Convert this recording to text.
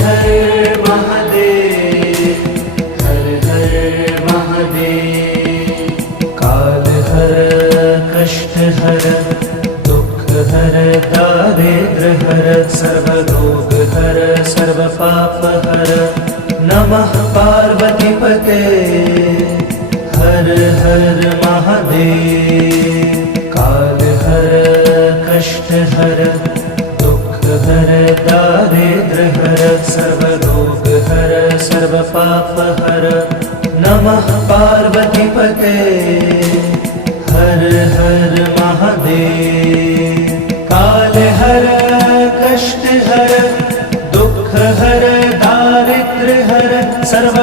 हर महादेव, हर हर महादेव। काल हर कष्ट हर दुख हर दारिद्र हर सर्व रोग हर सर्व पाप हर। नमः पार्वती पते हर हर महादेव। काल हर कष्ट हर दुख हर दारिद्र हर सर्व रोग हर सर्व पाप हर। नमः पार्वती पते हर हर महादेव। काल हर कष्ट हर दुख हर दारिद्र हर सर्व